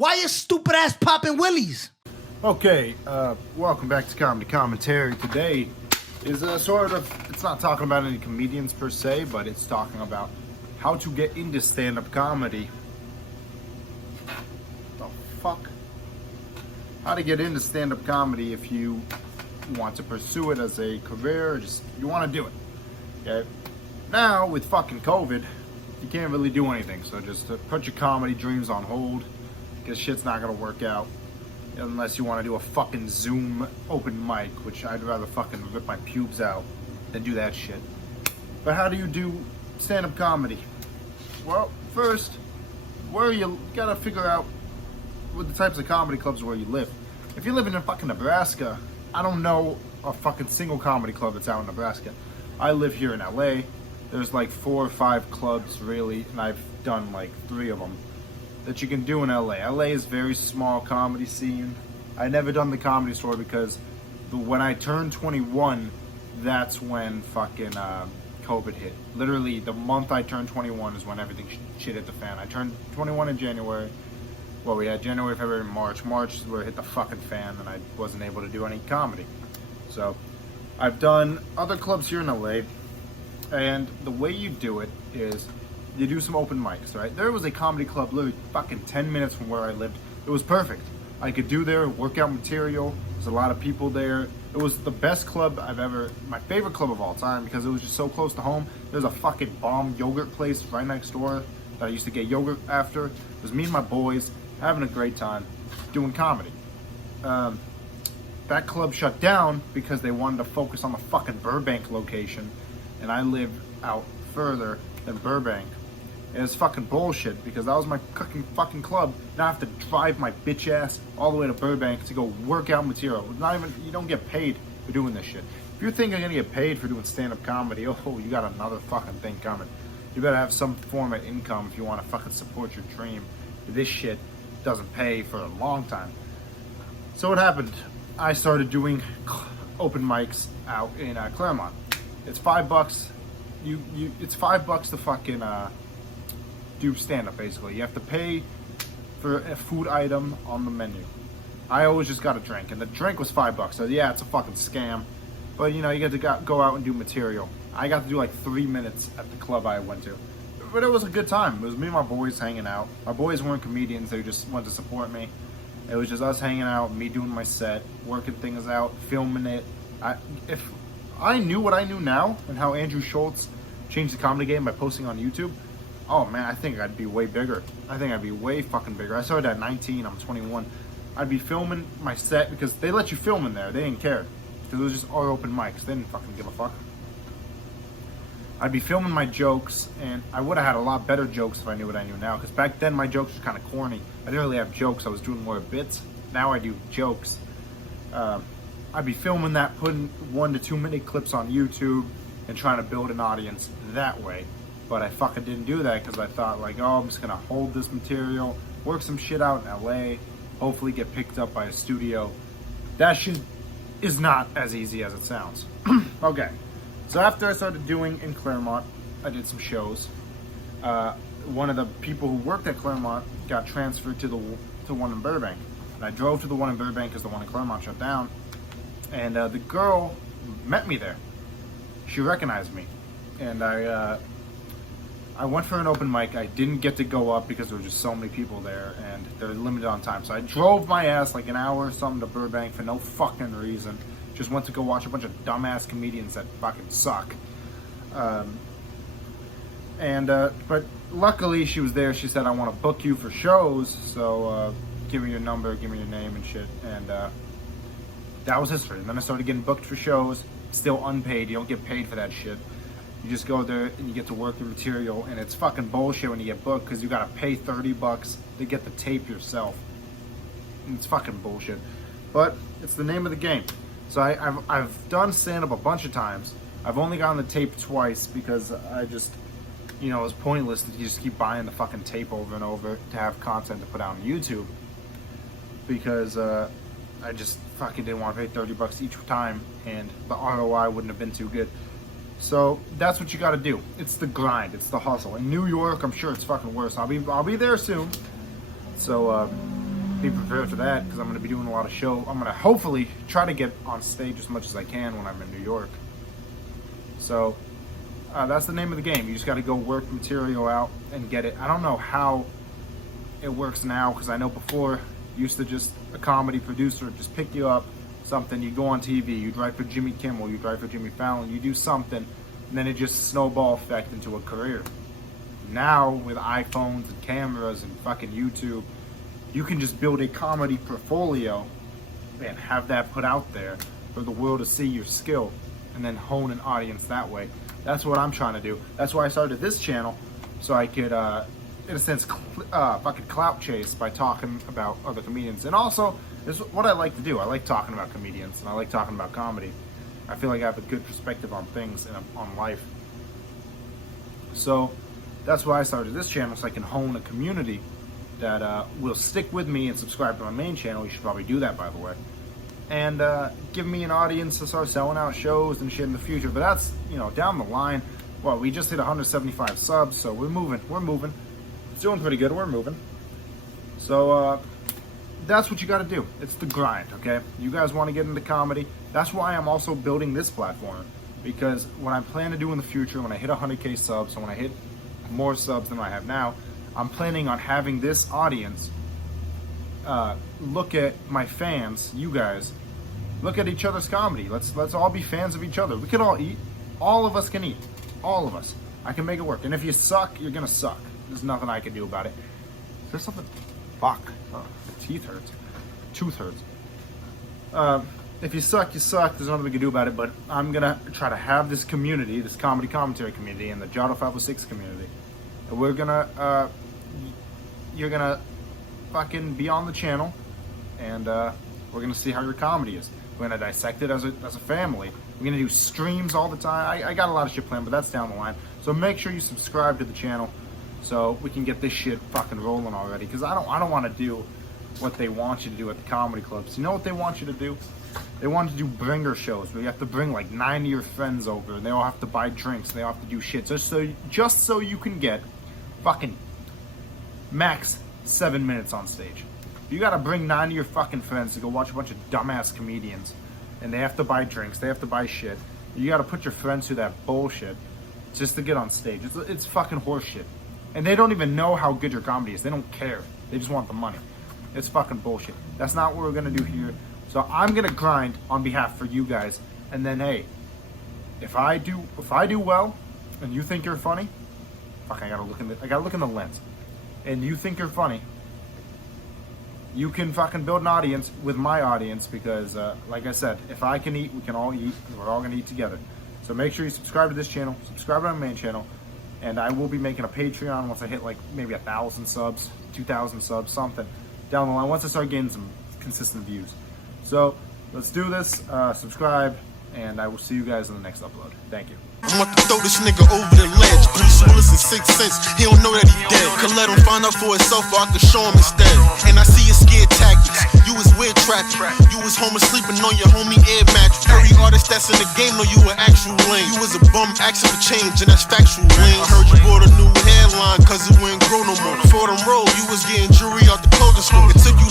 Why you stupid ass popping willies? Okay, welcome back to Comedy Commentary. Today is it's not talking about any comedians per se, but it's talking about how to get into stand-up comedy. The fuck? How to get into stand-up comedy if you want to pursue it as a career, or just you want to do it. Okay? Now, with fucking COVID, you can't really do anything, so just put your comedy dreams on hold, because shit's not gonna work out. Unless you want to do a fucking Zoom open mic, which I'd rather fucking rip my pubes out than do that shit. But how do you do stand-up comedy? Well, first, you gotta figure out what the types of comedy clubs where you live. If you live in fucking Nebraska, I don't know a fucking single comedy club that's out in Nebraska. I live here in LA. There's like 4 or 5 clubs really, and I've done like 3 of them that you can do in LA. LA is very small comedy scene. I never done the Comedy Store because when I turned 21, that's when fucking COVID hit. Literally, the month I turned 21 is when everything shit hit the fan. I turned 21 in January. Well, we had January, February, March. March is where it hit the fucking fan, and I wasn't able to do any comedy. So, I've done other clubs here in LA, and the way you do it is you do some open mics, right? There was a comedy club literally fucking 10 minutes from where I lived. It was perfect. I could do there, workout material. There's a lot of people there. It was the best club my favorite club of all time, because it was just so close to home. There's a fucking bomb yogurt place right next door that I used to get yogurt after. It was me and my boys having a great time doing comedy. That club shut down because they wanted to focus on the fucking Burbank location, and I live out further than Burbank. And it's fucking bullshit, because that was my fucking club. Now I have to drive my bitch ass all the way to Burbank to go work out material. You don't get paid for doing this shit. If you think you're gonna get paid for doing stand-up comedy, oh, you got another fucking thing coming. You better have some form of income if you want to fucking support your dream. This shit doesn't pay for a long time. So what happened? I started doing open mics out in Claremont. It's $5. It's $5 to fucking do stand-up, basically. You have to pay for a food item on the menu. I always just got a drink, and the drink was $5. So yeah, it's a fucking scam. But you know, you get to go out and do material. I got to do like 3 minutes at the club I went to. But it was a good time. It was me and my boys hanging out. My boys weren't comedians, they just wanted to support me. It was just us hanging out, me doing my set, working things out, filming it. If I knew what I knew now, and how Andrew Schultz changed the comedy game by posting on YouTube, oh man, I think I'd be way bigger. I think I'd be way fucking bigger. I started at 19, I'm 21. I'd be filming my set, because they let you film in there. They didn't care. Because it was just our open mics. They didn't fucking give a fuck. I'd be filming my jokes, and I would have had a lot better jokes if I knew what I knew now. Because back then, my jokes were kind of corny. I didn't really have jokes. I was doing more bits. Now I do jokes. I'd be filming that, putting 1 to 2 minute clips on YouTube, and trying to build an audience that way. But I fucking didn't do that, because I thought like, oh, I'm just gonna hold this material, work some shit out in LA, hopefully get picked up by a studio. That shit is not as easy as it sounds. Okay, so after I started doing in Claremont, I did some shows. One of the people who worked at Claremont got transferred to one in Burbank. And I drove to the one in Burbank because the one in Claremont shut down. And the girl met me there. She recognized me. And I went for an open mic. I didn't get to go up because there were just so many people there, and they're limited on time. So I drove my ass like an hour or something to Burbank for no fucking reason. Just went to go watch a bunch of dumbass comedians that fucking suck. But luckily she was there. She said, I want to book you for shows, so give me your number, give me your name and shit. And that was history. And then I started getting booked for shows, still unpaid. You don't get paid for that shit. You just go there and you get to work your material, and it's fucking bullshit when you get booked, because you gotta pay $30 to get the tape yourself. And it's fucking bullshit. But it's the name of the game. So I've done stand-up a bunch of times. I've only gotten the tape twice, because I just, you know, it was pointless to just keep buying the fucking tape over and over to have content to put out on YouTube. Because I just fucking didn't want to pay $30 each time, and the ROI wouldn't have been too good. So that's what you got to do. It's the grind. It's the hustle. In New York, I'm sure it's fucking worse. I'll be there soon. So be prepared for that because I'm going to be doing a lot of show. I'm going to hopefully try to get on stage as much as I can when I'm in New York. So that's the name of the game. You just got to go work material out and get it. I don't know how it works now because I know before used to just a comedy producer just pick you up something, you go on TV, you drive for Jimmy Kimmel, you drive for Jimmy Fallon, you do something, and then it just snowball effect into a career. Now with iPhones and cameras and fucking YouTube, you can just build a comedy portfolio and have that put out there for the world to see your skill and then hone an audience that way. That's what I'm trying to do. That's why I started this channel, so I could in a sense fucking clout chase by talking about other comedians. And also, this is what I like to do. I like talking about comedians and I like talking about comedy. I feel like I have a good perspective on things and on life. So that's why I started this channel, so I can hone a community that will stick with me and subscribe to my main channel. You should probably do that, by the way. And give me an audience to start selling out shows and shit in the future. But that's, you know, down the line. Well, we just hit 175 subs, so we're moving. It's doing pretty good. We're moving. So that's what you got to do. It's the grind, okay? You guys want to get into comedy. That's why I'm also building this platform. Because what I plan to do in the future, when I hit 100K subs, so when I hit more subs than I have now, I'm planning on having this audience look at my fans, you guys, look at each other's comedy. Let's all be fans of each other. We can all eat. All of us can eat. All of us. I can make it work. And if you suck, you're gonna suck. There's nothing I can do about it. Is there something? Fuck. Oh, the teeth hurts. Tooth hurts. If you suck, you suck. There's nothing we can do about it. But I'm gonna try to have this community, this comedy commentary community, and the Jotto 506 community. And we're gonna, you're gonna fucking be on the channel, and we're gonna see how your comedy is. We're gonna dissect it as a family. We're gonna do streams all the time. I got a lot of shit planned, but that's down the line. So make sure you subscribe to the channel so we can get this shit fucking rolling already. Because I don't want to do what they want you to do at the comedy clubs. You know what they want you to do? They want you to do bringer shows where you have to bring like 9 of your friends over, and they all have to buy drinks, and they all have to do shit just so you can get fucking max 7 minutes on stage. You gotta bring 9 of your fucking friends to go watch a bunch of dumbass comedians, and they have to buy drinks, they have to buy shit. You gotta put your friends through that bullshit just to get on stage. It's fucking horseshit. And they don't even know how good your comedy is. They don't care. They just want the money. It's fucking bullshit. That's not what we're gonna do here. So I'm gonna grind on behalf for you guys, and then hey, if I do well, and you think you're funny, fuck, I gotta look in the lens, and you think you're funny, you can fucking build an audience with my audience, because like I said, if I can eat, we can all eat, and we're all gonna eat together. So make sure you subscribe to this channel, subscribe to my main channel, and I will be making a Patreon once I hit like maybe 1,000 subs, 2,000 subs, something down the line, once I start getting some consistent views. So let's do this, subscribe, and I will see you guys in the next upload. Thank you. I'm about to throw this nigga over the ledge. Bruce Willis in 6 Sense, he don't know that he dead. Could let him find out for himself, or I could show him instead. And I see your scared tactics. You was weird trapped. You was home sleeping on your homie air mattress. Every artist that's in the game know you an actual lame. You was a bum asking for change, and that's factual lame. I heard you bought a new hairline, cause it wouldn't grow no more. For them roll, you was getting jewelry out the clothing store. It took you